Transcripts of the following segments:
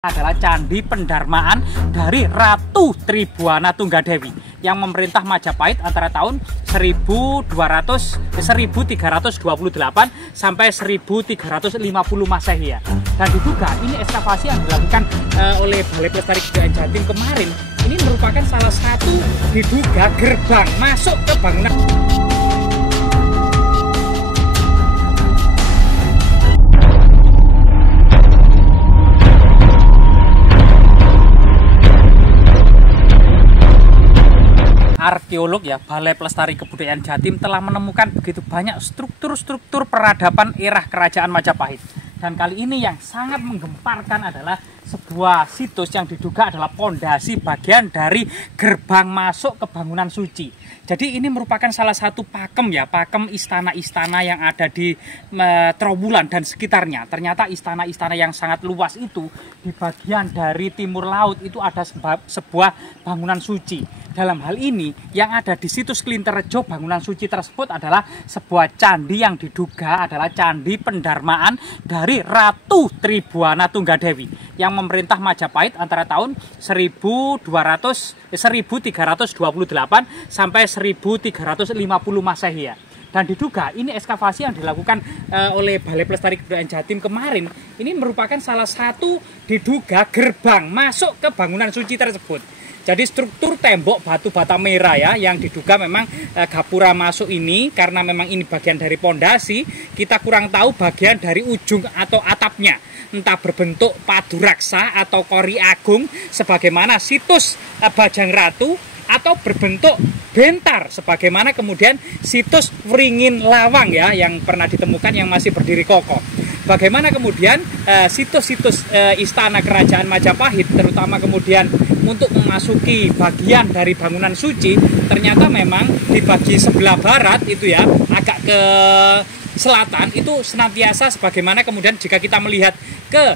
Adalah Candi Pendarmaan dari Ratu Tribhuwana Tunggadewi yang memerintah Majapahit antara tahun 1328 sampai 1350 Masehi ya. Dan diduga ini ekskavasi yang dilakukan oleh Balai Pelestari Kebudayaan Jatim kemarin ini merupakan salah satu diduga gerbang masuk ke bangunan. Arkeolog ya, Balai Pelestari Kebudayaan Jatim telah menemukan begitu banyak struktur-struktur peradaban era Kerajaan Majapahit. Dan kali ini yang sangat menggemparkan adalah sebuah situs yang diduga adalah pondasi bagian dari gerbang masuk ke bangunan suci. Jadi ini merupakan salah satu pakem ya, pakem istana-istana yang ada di Trowulan dan sekitarnya. Ternyata istana-istana yang sangat luas itu di bagian dari timur laut itu ada sebuah bangunan suci. Dalam hal ini yang ada di situs Klinterrejo, bangunan suci tersebut adalah sebuah candi yang diduga adalah Candi Pendarmaan dari Ratu Tribhuwana Tunggadewi yang memerintah Majapahit antara tahun 1328 sampai 1350 Masehi ya. Dan diduga ini ekskavasi yang dilakukan oleh Balai Pelestari Kebudayaan Jatim kemarin ini merupakan salah satu diduga gerbang masuk ke bangunan suci tersebut. Jadi struktur tembok batu bata merah ya yang diduga memang gapura masuk ini karena memang ini bagian dari pondasi, kita kurang tahu bagian dari ujung atau atapnya. Entah berbentuk paduraksa atau kori agung sebagaimana situs Bajang Ratu atau berbentuk bentar sebagaimana kemudian situs Wringin Lawang ya yang pernah ditemukan yang masih berdiri kokoh. Bagaimana kemudian situs-situs istana kerajaan Majapahit terutama kemudian untuk memasuki bagian dari bangunan suci ternyata memang dibagi sebelah barat itu ya agak ke selatan itu senantiasa sebagaimana kemudian jika kita melihat ke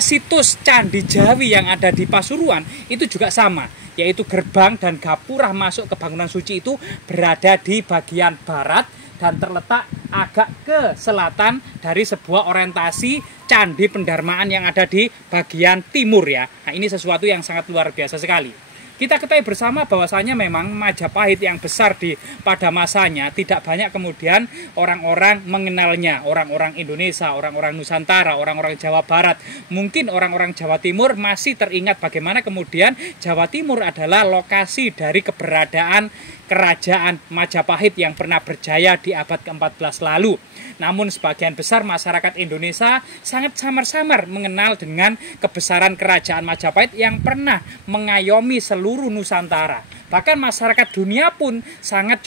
situs Candi Jawi yang ada di Pasuruan itu juga sama, yaitu gerbang dan gapura masuk ke bangunan suci itu berada di bagian barat dan terletak agak ke selatan dari sebuah orientasi Candi Pendarmaan yang ada di bagian timur ya. Nah ini sesuatu yang sangat luar biasa sekali. Kita ketahui bersama bahwasanya memang Majapahit yang besar pada masanya tidak banyak kemudian orang-orang mengenalnya. Orang-orang Indonesia, orang-orang Nusantara, orang-orang Jawa Barat. Mungkin orang-orang Jawa Timur masih teringat bagaimana kemudian Jawa Timur adalah lokasi dari keberadaan Kerajaan Majapahit yang pernah berjaya di abad ke-14 lalu. Namun sebagian besar masyarakat Indonesia sangat samar-samar mengenal dengan kebesaran Kerajaan Majapahit yang pernah mengayomi seluruh Nusantara. Bahkan masyarakat dunia pun sangat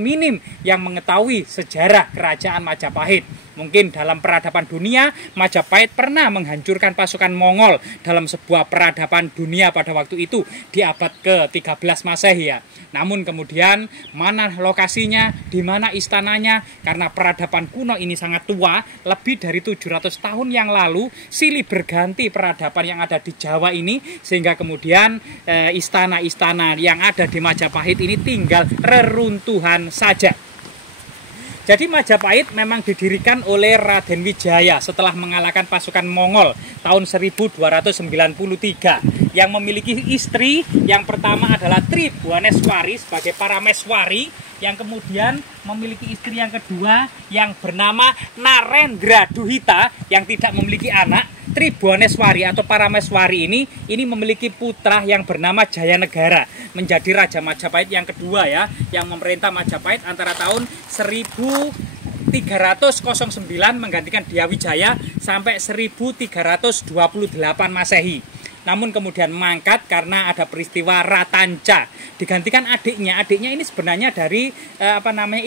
minim yang mengetahui sejarah Kerajaan Majapahit. Mungkin dalam peradaban dunia, Majapahit pernah menghancurkan pasukan Mongol dalam sebuah peradaban dunia pada waktu itu di abad ke-13 Masehi ya. Namun kemudian mana lokasinya, di mana istananya, karena peradaban kuno ini sangat tua, lebih dari 700 tahun yang lalu, silih berganti peradaban yang ada di Jawa ini, sehingga kemudian istana-istana yang ada di Majapahit ini tinggal reruntuhan saja. Jadi Majapahit memang didirikan oleh Raden Wijaya setelah mengalahkan pasukan Mongol tahun 1293 yang memiliki istri yang pertama adalah Tribhuwaneswari sebagai Parameswari, yang kemudian memiliki istri yang kedua yang bernama Narendra Duhita yang tidak memiliki anak. Tribhuwaneswari atau Parameswari ini memiliki putra yang bernama Jayanegara, menjadi Raja Majapahit yang kedua ya, yang memerintah Majapahit antara tahun 1309 menggantikan Dyawijaya sampai 1328 Masehi. Namun kemudian mangkat karena ada peristiwa Ratanca, digantikan adiknya. Adiknya ini sebenarnya dari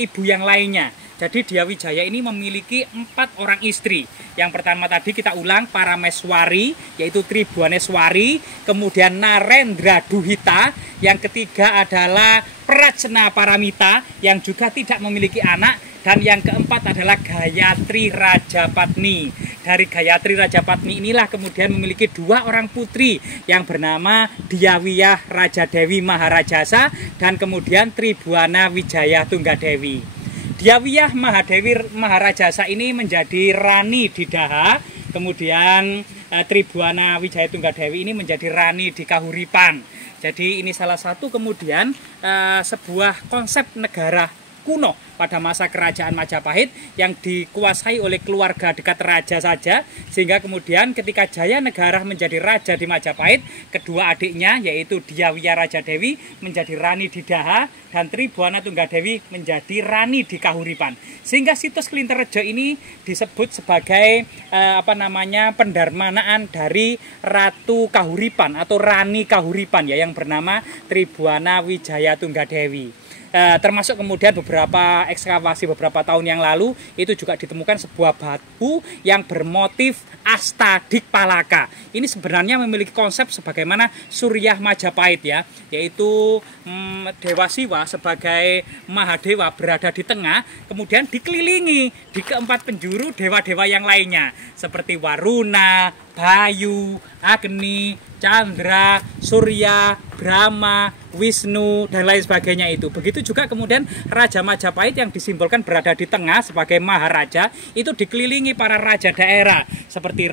ibu yang lainnya. Jadi Dyawijaya ini memiliki 4 orang istri. Yang pertama tadi kita ulang Parameswari, yaitu Tribhuwaneswari, kemudian Narendra Duhita, yang ketiga adalah Prajna Paramita yang juga tidak memiliki anak, dan yang keempat adalah Gayatri Rajapatni. Dari Gayatri Rajapatni inilah kemudian memiliki 2 orang putri yang bernama Dyawiyah Rajadewi Maharajasa dan kemudian Tribhuwana Wijaya Tunggadewi. Dyawiyah Mahadewi Maharajasa ini menjadi Rani di Daha, kemudian Tribuana Wijaya Tunggadewi ini menjadi Rani di Kahuripan. Jadi ini salah satu kemudian sebuah konsep negara kuno pada masa kerajaan Majapahit yang dikuasai oleh keluarga dekat raja saja, sehingga kemudian ketika Jaya Negara menjadi raja di Majapahit, kedua adiknya yaitu Dyawiyah Raja Dewi menjadi Rani di Daha dan Tribuana Tunggadewi menjadi Rani di Kahuripan. Sehingga situs Klinterrejo ini disebut sebagai pendarmanaan dari Ratu Kahuripan atau Rani Kahuripan ya, yang bernama Tribuana Wijaya Tunggadewi. Termasuk kemudian beberapa ekskavasi beberapa tahun yang lalu itu juga ditemukan sebuah batu yang bermotif asta Dikpalaka. Ini sebenarnya memiliki konsep sebagaimana Suryah Majapahit ya, yaitu Dewa Siwa sebagai Mahadewa berada di tengah, kemudian dikelilingi di keempat penjuru dewa-dewa yang lainnya seperti Waruna, Bayu, Agni, Chandra, Surya, Brahma, Wisnu, dan lain sebagainya itu. Begitu juga kemudian Raja Majapahit yang disimbolkan berada di tengah sebagai Maharaja, itu dikelilingi para raja daerah seperti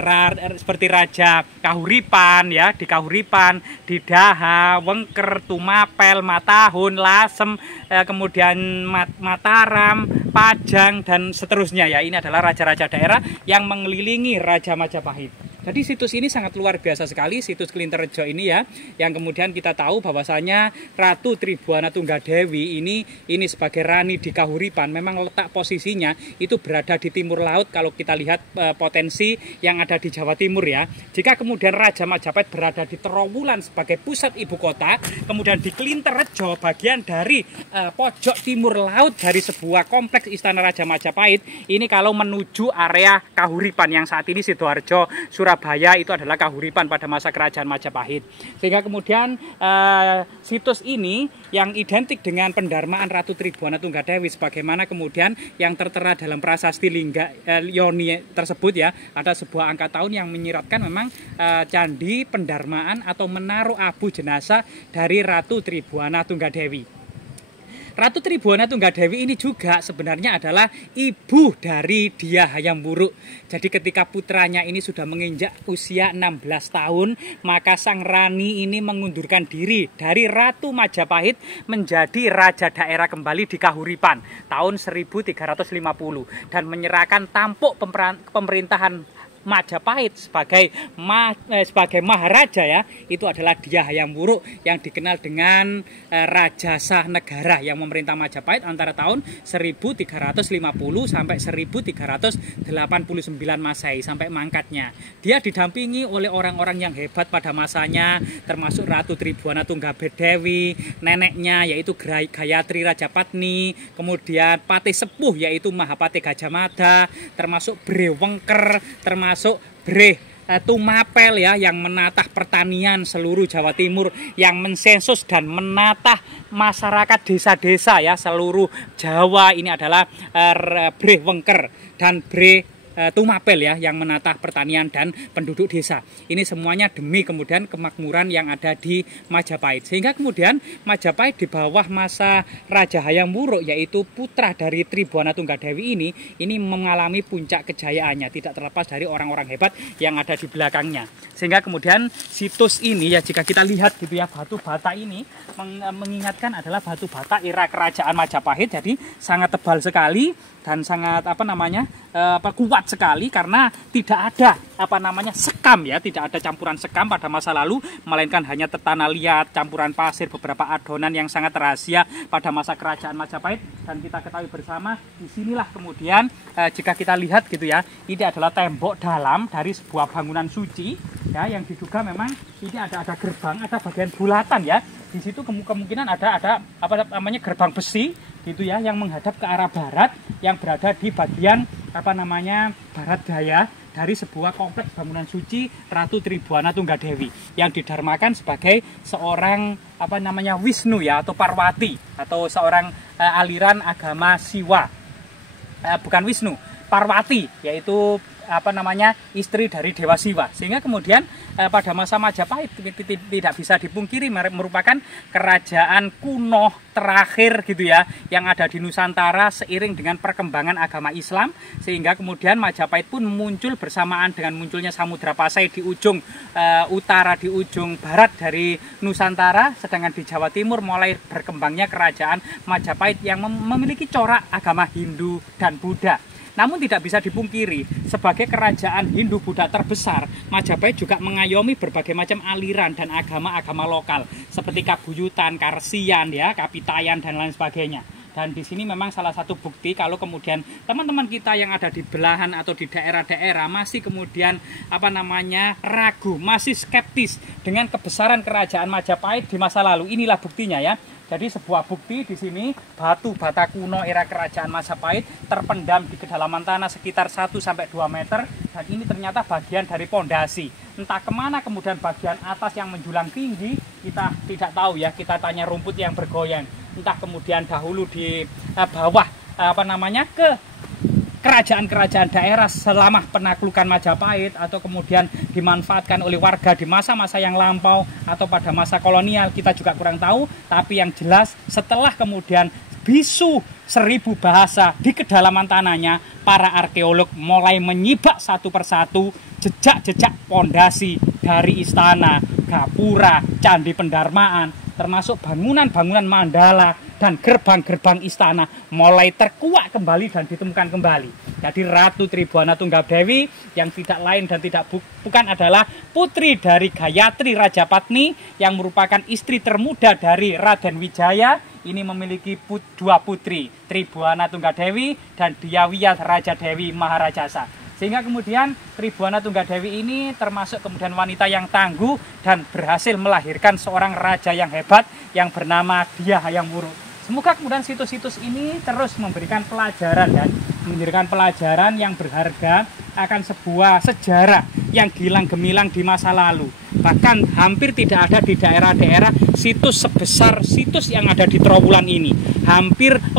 Raja Kahuripan ya, di Kahuripan, di Daha, Wengker, Tumapel, Matahun, Lasem, kemudian Mataram, Pajang, dan seterusnya ya. Ini adalah raja-raja daerah yang mengelilingi Raja Majapahit. Jadi situs ini sangat luar biasa sekali, situs Klinterrejo ini ya, yang kemudian kita tahu bahwasanya Ratu Tribuana Tunggadewi ini sebagai Rani di Kahuripan memang letak posisinya itu berada di timur laut kalau kita lihat potensi yang ada di Jawa Timur ya. Jika kemudian Raja Majapahit berada di Trowulan sebagai pusat ibu kota, kemudian di Klinterrejo bagian dari pojok timur laut dari sebuah kompleks Istana Raja Majapahit, ini kalau menuju area Kahuripan yang saat ini Sidoarjo, Surabaya itu adalah Kahuripan pada masa kerajaan Majapahit. Sehingga kemudian situs ini yang identik dengan pendarmaan Ratu Tribuana Tunggadewi, sebagaimana kemudian yang tertera dalam prasasti Lingga Yoni tersebut ya, ada sebuah angka tahun yang menyiratkan memang candi pendarmaan atau menaruh abu jenazah dari Ratu Tribuana Tunggadewi. Ratu Tribuana Tunggadewi ini juga sebenarnya adalah ibu dari Dyah Hayam Wuruk. Jadi ketika putranya ini sudah menginjak usia 16 tahun, maka sang Rani ini mengundurkan diri dari Ratu Majapahit menjadi raja daerah kembali di Kahuripan tahun 1350 dan menyerahkan tampuk pemerintahan Majapahit sebagai Maharaja ya, itu adalah Dyah Hayam Wuruk yang dikenal dengan Raja Sah Negara yang memerintah Majapahit antara tahun 1350 sampai 1389 Masehi sampai mangkatnya. Dia didampingi oleh orang-orang yang hebat pada masanya, termasuk Ratu Tribuana Tunggadewi, neneknya yaitu Gayatri Rajapatni, kemudian Patih Sepuh yaitu Mahapatih Gajah Mada, termasuk Bre Wengker, termasuk Bre Tumapel ya, yang menatah pertanian seluruh Jawa Timur, yang mensensus dan menatah masyarakat desa-desa ya seluruh Jawa. Ini adalah Bre Wengker dan Bre Tumapel ya, yang menatah pertanian dan penduduk desa. Ini semuanya demi kemudian kemakmuran yang ada di Majapahit. Sehingga kemudian Majapahit di bawah masa Raja Hayam Wuruk, yaitu putra dari Tribuana Tunggadewi ini mengalami puncak kejayaannya, tidak terlepas dari orang-orang hebat yang ada di belakangnya. Sehingga kemudian situs ini ya, jika kita lihat gitu ya, batu bata ini mengingatkan adalah batu bata era kerajaan Majapahit. Jadi sangat tebal sekali dan sangat kuat sekali karena tidak ada sekam ya, tidak ada campuran sekam pada masa lalu, melainkan hanya tanah liat, campuran pasir, beberapa adonan yang sangat rahasia pada masa kerajaan Majapahit. Dan kita ketahui bersama, disinilah kemudian jika kita lihat gitu ya, ini adalah tembok dalam dari sebuah bangunan suci ya, yang diduga memang ini ada gerbang, ada bagian bulatan ya. Di situ kemungkinan ada gerbang besi gitu ya, yang menghadap ke arah barat, yang berada di bagian barat daya dari sebuah kompleks bangunan suci Ratu Tribuana Tunggadewi yang didarmakan sebagai seorang Wisnu ya, atau Parwati, atau seorang aliran agama Siwa, bukan Wisnu, Parwati, yaitu istri dari Dewa Siwa. Sehingga kemudian pada masa Majapahit tidak bisa dipungkiri merupakan kerajaan kuno terakhir gitu ya yang ada di Nusantara seiring dengan perkembangan agama Islam, sehingga kemudian Majapahit pun muncul bersamaan dengan munculnya Samudra Pasai di ujung utara, di ujung barat dari Nusantara, sedangkan di Jawa Timur mulai berkembangnya kerajaan Majapahit yang memiliki corak agama Hindu dan Buddha. Namun tidak bisa dipungkiri, sebagai kerajaan Hindu-Buddha terbesar, Majapahit juga mengayomi berbagai macam aliran dan agama-agama lokal seperti Kabuyutan, Karesian, ya, Kapitayan dan lain sebagainya. Dan di sini memang salah satu bukti kalau kemudian teman-teman kita yang ada di belahan atau di daerah-daerah masih kemudian ragu, masih skeptis dengan kebesaran kerajaan Majapahit di masa lalu. Inilah buktinya ya. Jadi sebuah bukti di sini batu bata kuno era kerajaan Majapahit terpendam di kedalaman tanah sekitar 1-2 meter, dan ini ternyata bagian dari pondasi. Entah kemana kemudian bagian atas yang menjulang tinggi kita tidak tahu ya, kita tanya rumput yang bergoyang. Entah kemudian dahulu di bawah ke kerajaan-kerajaan daerah selama penaklukan Majapahit, atau kemudian dimanfaatkan oleh warga di masa-masa yang lampau atau pada masa kolonial, kita juga kurang tahu. Tapi yang jelas setelah kemudian bisu 1000 bahasa di kedalaman tanahnya, para arkeolog mulai menyibak satu persatu jejak-jejak pondasi dari istana, gapura, candi pendarmaan, termasuk bangunan-bangunan mandala dan gerbang-gerbang istana mulai terkuak kembali dan ditemukan kembali. Jadi Ratu Tribuana Tunggadewi yang tidak lain dan bukan adalah putri dari Gayatri Rajapatni yang merupakan istri termuda dari Raden Wijaya. Ini memiliki 2 putri, Tribuana Tunggadewi dan Dyawiyah Raja Dewi Maharajasa. Sehingga kemudian Tribuana Tunggadewi ini termasuk kemudian wanita yang tangguh dan berhasil melahirkan seorang raja yang hebat yang bernama Dyah Hayam Wuruk. Semoga kemudian situs-situs ini terus memberikan pelajaran dan memberikan pelajaran yang berharga akan sebuah sejarah yang gilang gemilang di masa lalu. Bahkan hampir tidak ada di daerah-daerah situs sebesar situs yang ada di Trowulan ini. Hampir 5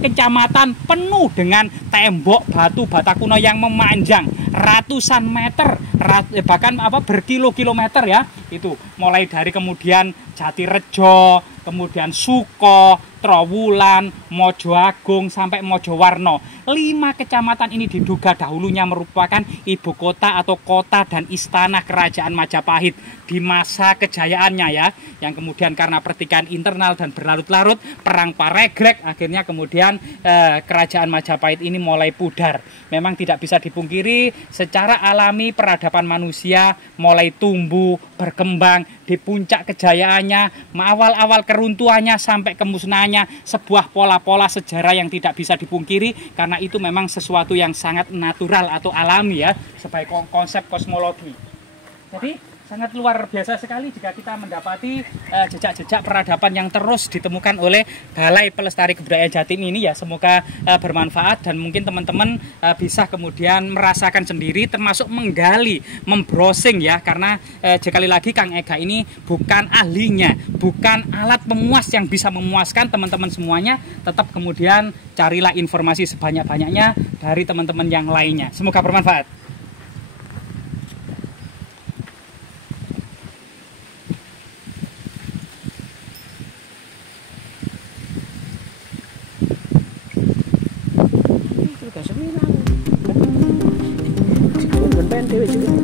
kecamatan penuh dengan tembok batu bata kuno yang memanjang ratusan meter, bahkan berkilo-kilometer ya. Itu mulai dari kemudian Jatirejo, kemudian Suko, Trowulan, Mojoagung sampai Mojowarno. 5 kecamatan ini diduga dahulunya merupakan ibu kota atau kota dan istana kerajaan Majapahit di masa kejayaannya ya. Yang kemudian karena pertikaian internal dan berlarut-larut, perang paregrek, akhirnya kemudian kerajaan Majapahit ini mulai pudar. Memang tidak bisa dipungkiri secara alami peradaban manusia mulai tumbuh, berkembang di puncak kejayaannya, awal-awal keruntuhannya sampai kemusnahannya, sebuah pola-pola sejarah yang tidak bisa dipungkiri karena itu memang sesuatu yang sangat natural atau alami ya, sebagai konsep kosmologi. Jadi sangat luar biasa sekali jika kita mendapati jejak-jejak peradaban yang terus ditemukan oleh Balai Pelestari Kebudayaan Jatim ini ya. Semoga bermanfaat dan mungkin teman-teman bisa kemudian merasakan sendiri, termasuk menggali, membrowsing ya, karena sekali lagi Kang Ega ini bukan ahlinya, bukan alat pemuas yang bisa memuaskan teman-teman semuanya. Tetap kemudian carilah informasi sebanyak-banyaknya dari teman-teman yang lainnya. Semoga bermanfaat. Dewe juga